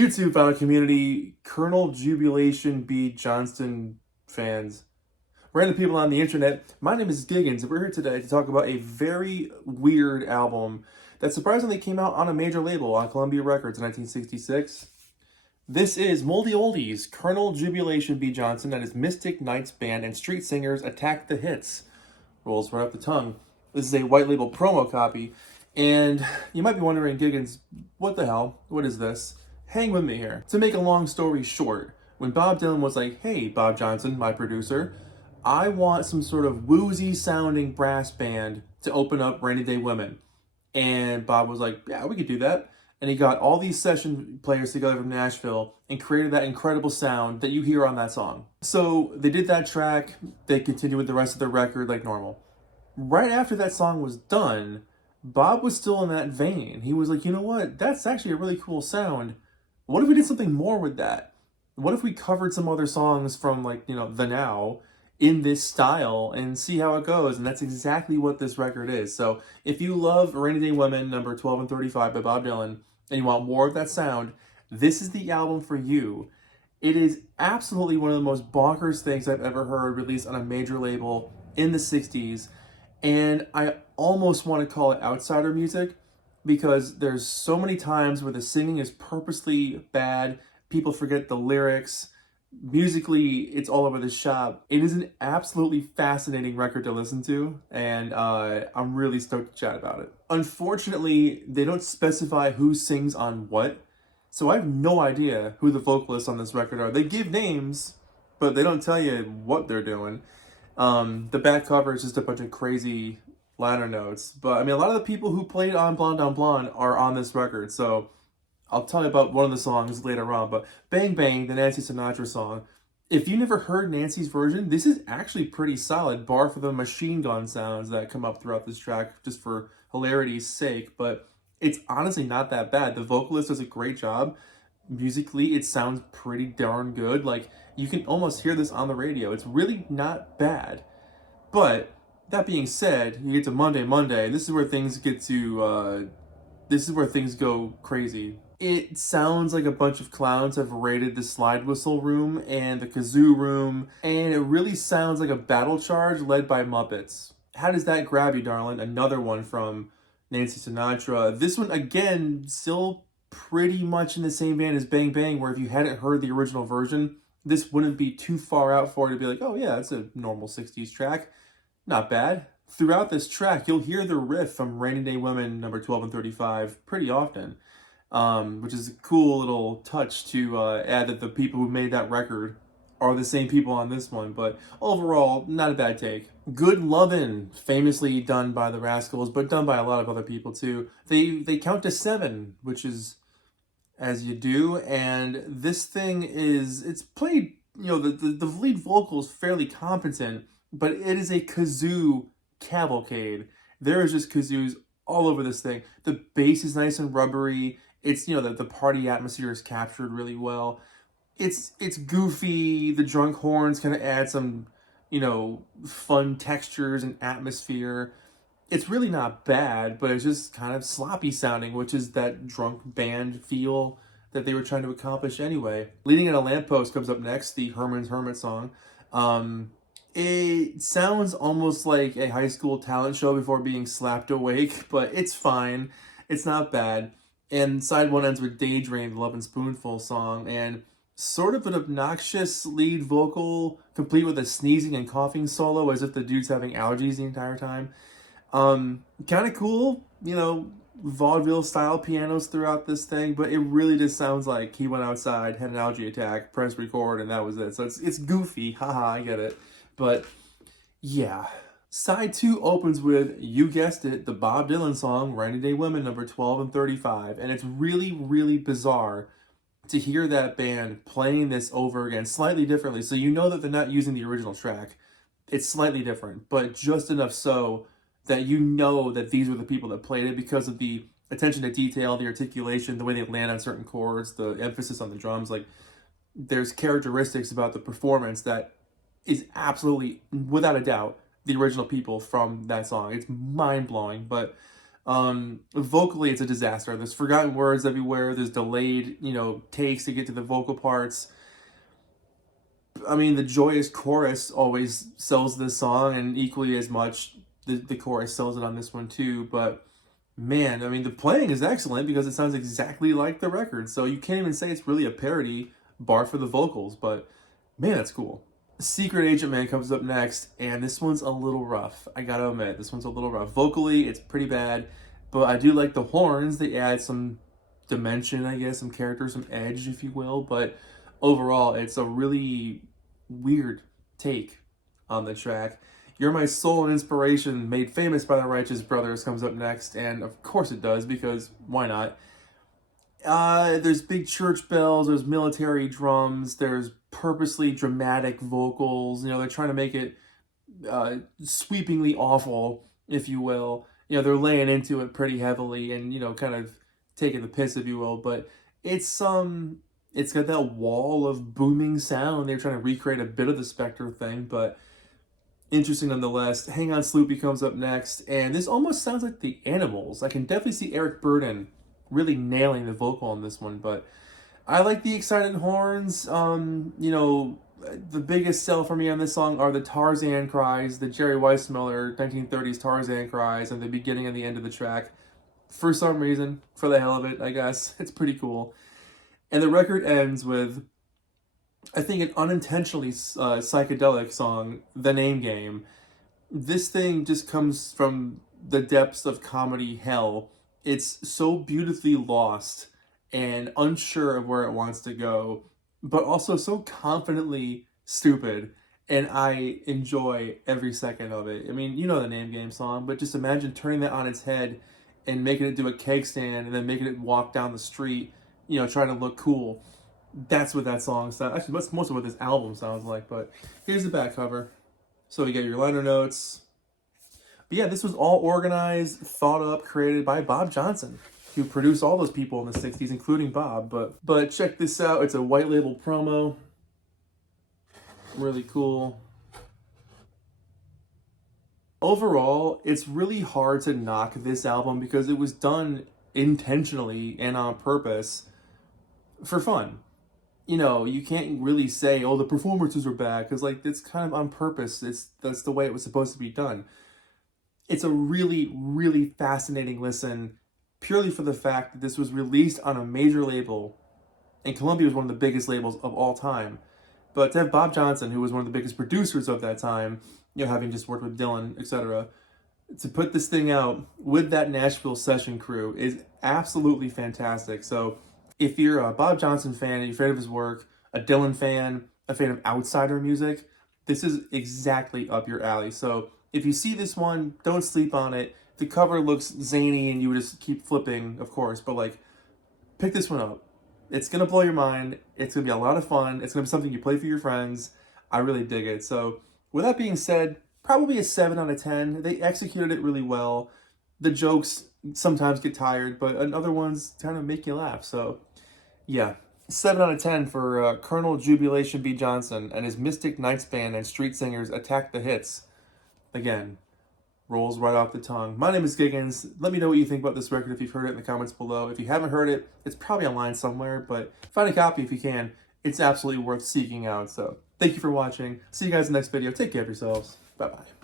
YouTube community, Colonel Jubilation B. Johnston fans, random people on the internet. My name is Giggens, and we're here today to talk about a very weird album that surprisingly came out on a major label on Columbia Records in 1966. This is Moldy Goldies, Colonel Jubilation B. Johnston and his Mystic Knights Band and Street Singers Attack the Hits. Rolls right off the tongue. This is a white label promo copy, and you might be wondering, Giggens, what the hell? What is this? Hang with me here. To make a long story short, when Bob Dylan was like, hey, Bob Johnston, my producer, I want some sort of woozy sounding brass band to open up Rainy Day Women. And Bob was like, yeah, we could do that. And he got all these session players together from Nashville and created that incredible sound that you hear on that song. So they did that track. They continued with the rest of the record like normal. Right after that song was done, Bob was still in that vein. He was like, you know what? That's actually a really cool sound. What if we did something more with that? What if we covered some other songs from The Now in this style and see how it goes? And that's exactly what this record is. So if you love Rainy Day Women, number 12 and 35 by Bob Dylan, and you want more of that sound, this is the album for you. It is absolutely one of the most bonkers things I've ever heard released on a major label in the 60s. And I almost want to call it outsider music, because there's so many times where the singing is purposely bad, people forget the lyrics, musically it's all over the shop. It is an absolutely fascinating record to listen to, and I'm really stoked to chat about it. Unfortunately, they don't specify who sings on what, so I have no idea who the vocalists on this record are. They give names, but they don't tell you what they're doing. The back cover is just a bunch of crazy liner notes. But I mean, a lot of the people who played on Blonde on Blonde are on this record. So I'll tell you about one of the songs later on. But Bang Bang, the Nancy Sinatra song. If you never heard Nancy's version, this is actually pretty solid, bar for the machine gun sounds that come up throughout this track just for hilarity's sake. But it's honestly not that bad. The vocalist does a great job. Musically, it sounds pretty darn good. Like, you can almost hear this on the radio. It's really not bad. But that being said, you get to Monday. This is where things go crazy. It sounds like a bunch of clowns have raided the slide whistle room and the kazoo room, and it really sounds like a battle charge led by Muppets. How does that grab you, darling? Another one from Nancy Sinatra. This one, again, still pretty much in the same vein as Bang Bang, where if you hadn't heard the original version, this wouldn't be too far out for it to be like, oh yeah, it's a normal 60s track. Not bad. Throughout this track, you'll hear the riff from Rainy Day Women, number 12 and 35, pretty often, which is a cool little touch to add that the people who made that record are the same people on this one. But overall, not a bad take. Good Lovin', famously done by the Rascals, but done by a lot of other people too. They count to 7, which is as you do, and this thing it's played, the lead vocal is fairly competent, but it is a kazoo cavalcade. There is just kazoos all over this thing. The bass is nice and rubbery. It's, the party atmosphere is captured really well. It's goofy. The drunk horns kind of add some, fun textures and atmosphere. It's really not bad, but it's just kind of sloppy sounding, which is that drunk band feel that they were trying to accomplish anyway. Leaning on a Lamppost comes up next, the Herman's Hermit song. It sounds almost like a high school talent show before being slapped awake, but it's fine. It's not bad. And side one ends with Daydream, the Love and Spoonful song, and sort of an obnoxious lead vocal, complete with a sneezing and coughing solo as if the dude's having allergies the entire time. Kind of cool, vaudeville style pianos throughout this thing, but it really just sounds like he went outside, had an allergy attack, pressed record, and that was it. So it's goofy, haha, I get it. But yeah. Side 2 opens with, you guessed it, the Bob Dylan song, Rainy Day Women, number 12 and 35. And it's really, really bizarre to hear that band playing this over again, slightly differently. So you know that they're not using the original track. It's slightly different, but just enough so that you know that these were the people that played it because of the attention to detail, the articulation, the way they land on certain chords, the emphasis on the drums. Like, there's characteristics about the performance that is absolutely, without a doubt, the original people from that song. It's mind-blowing, but Vocally, it's a disaster. There's forgotten words everywhere. There's delayed, takes to get to the vocal parts. I mean, the joyous chorus always sells this song, and equally as much, the chorus sells it on this one too. But man, I mean, the playing is excellent because it sounds exactly like the record. So you can't even say it's really a parody, bar for the vocals. But man, that's cool. Secret Agent Man comes up next, and this one's a little rough. I gotta admit, this one's a little rough. Vocally, it's pretty bad, but I do like the horns. They add some dimension, I guess, some character, some edge, if you will. But overall, it's a really weird take on the track. You're My Soul and Inspiration, made famous by the Righteous Brothers, comes up next, and of course it does, because why not? There's big church bells, there's military drums, there's purposely dramatic vocals. They're trying to make it sweepingly awful, if you will. They're laying into it pretty heavily and, kind of taking the piss, if you will. But it's got that wall of booming sound. They're trying to recreate a bit of the Spectre thing, but interesting nonetheless. Hang On Sloopy comes up next, and this almost sounds like the Animals. I can definitely see Eric Burdon really nailing the vocal on this one, but I like the excited horns. The biggest sell for me on this song are the Tarzan cries, the Jerry Weissmuller 1930s Tarzan cries at the beginning and the end of the track. For some reason, for the hell of it, I guess. It's pretty cool. And the record ends with, I think, an unintentionally psychedelic song, The Name Game. This thing just comes from the depths of comedy hell. It's so beautifully lost and unsure of where it wants to go, but also so confidently stupid. And I enjoy every second of it. I mean, you know the Name Game song, but just imagine turning that on its head and making it do a keg stand and then making it walk down the street, trying to look cool. That's what that song sounds. Actually, that's most of what this album sounds like. But here's the back cover. So you get your liner notes. But yeah, this was all organized, thought up, created by Bob Johnston, who produced all those people in the 60s, including Bob. But check this out. It's a white label promo. Really cool. Overall, it's really hard to knock this album because it was done intentionally and on purpose for fun. You can't really say, oh, the performances are bad, because it's kind of on purpose. That's the way it was supposed to be done. It's a really, really fascinating listen, purely for the fact that this was released on a major label, and Columbia was one of the biggest labels of all time. But to have Bob Johnston, who was one of the biggest producers of that time, having just worked with Dylan, etc., to put this thing out with that Nashville session crew is absolutely fantastic. So if you're a Bob Johnston fan and you're a fan of his work, a Dylan fan, a fan of outsider music, this is exactly up your alley. So if you see this one, don't sleep on it. The cover looks zany and you would just keep flipping, of course, but pick this one up. It's going to blow your mind. It's going to be a lot of fun. It's going to be something you play for your friends. I really dig it. So with that being said, probably a 7 out of 10. They executed it really well. The jokes sometimes get tired, but other ones kind of make you laugh. So yeah, 7 out of 10 for Colonel Jubilation B. Johnston and his Mystic Knights Band and Street Singers Attack the Hits. Again, rolls right off the tongue. My name is Giggens. Let me know what you think about this record if you've heard it in the comments below. If you haven't heard it, it's probably online somewhere, but find a copy if you can. It's absolutely worth seeking out. So thank you for watching. See you guys in the next video. Take care of yourselves. Bye-bye.